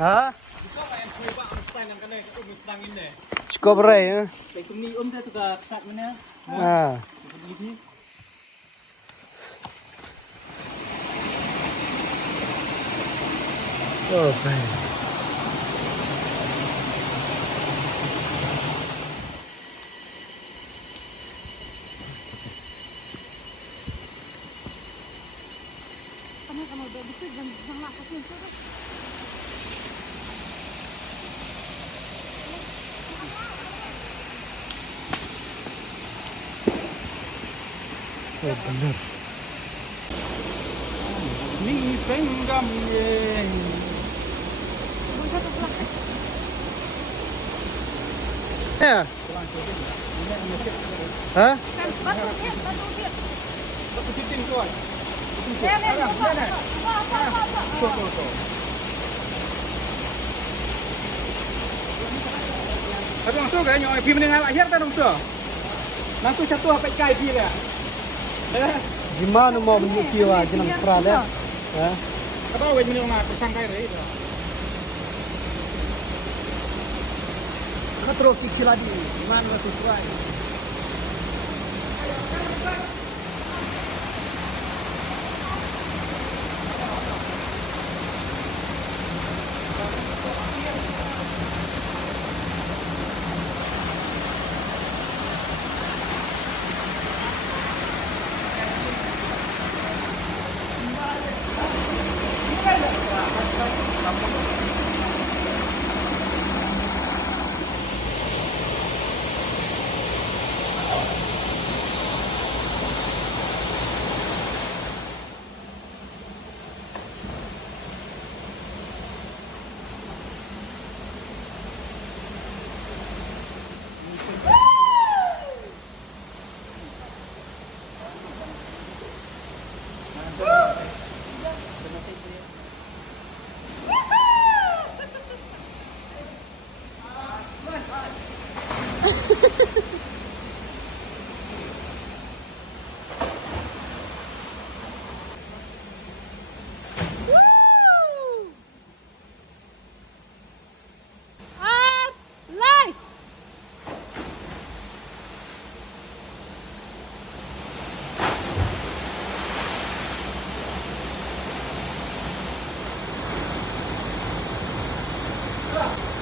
Ha? Cukup ray ha? Ah. Oh, baik. Kamu udah bisa jangan lakukan itu. Oh, benar. Ni senggam ye. Ya. Hah? Satu titik tuan. Tapi langsung kan yang pi mendengar akhir kan langsung. Langsung satu apa kai pi lah. Gimana mau menyukiwa jenang prada? Hah? Kata wei mendengar sangkai rei. Ka terus pikir lagi, gimana sesuai?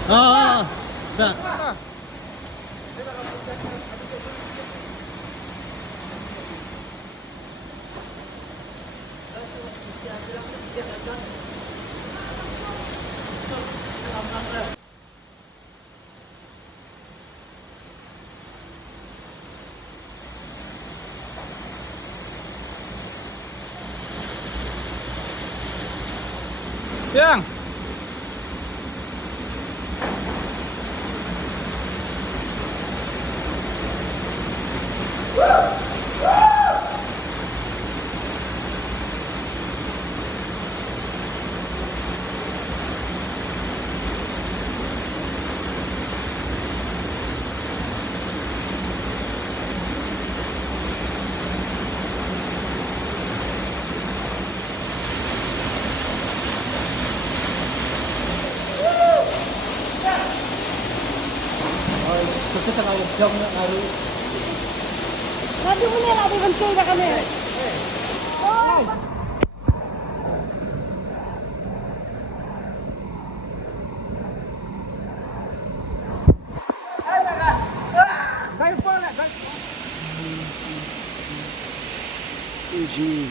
Ah, dah. Yang. Kita terlalu jauh nak ngaruh. Nanti mana lah di bentuk dah kan ni. Uji.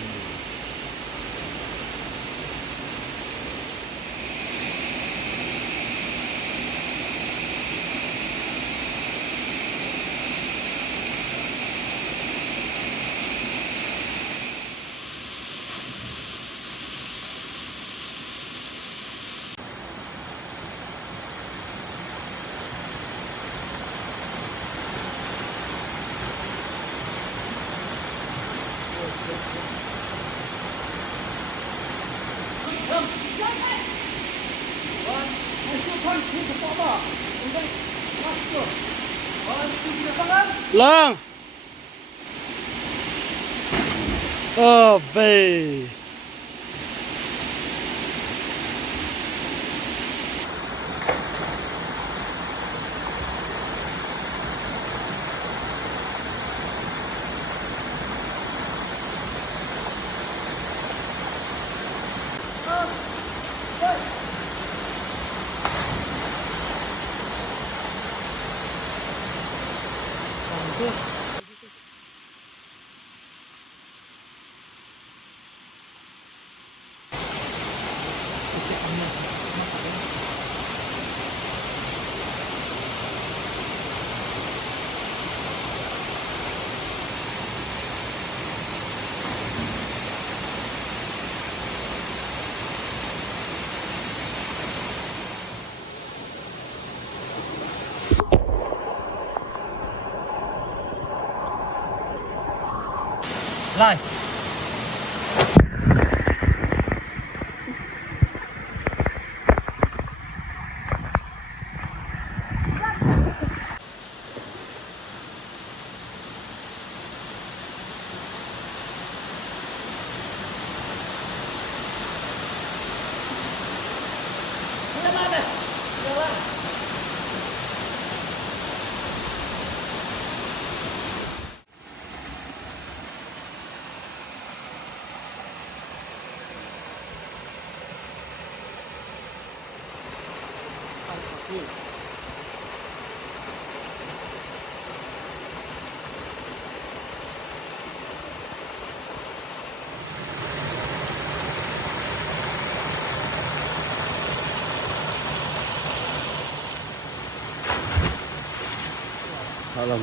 Lang. Oh, babe. Lai. Salam.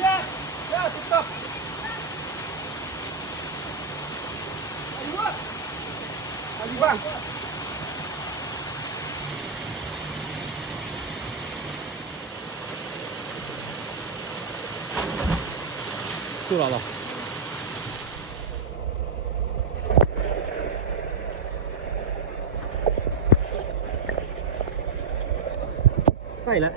Ya, ya, tutup. Ayo, bang. Tuh lah. Phải là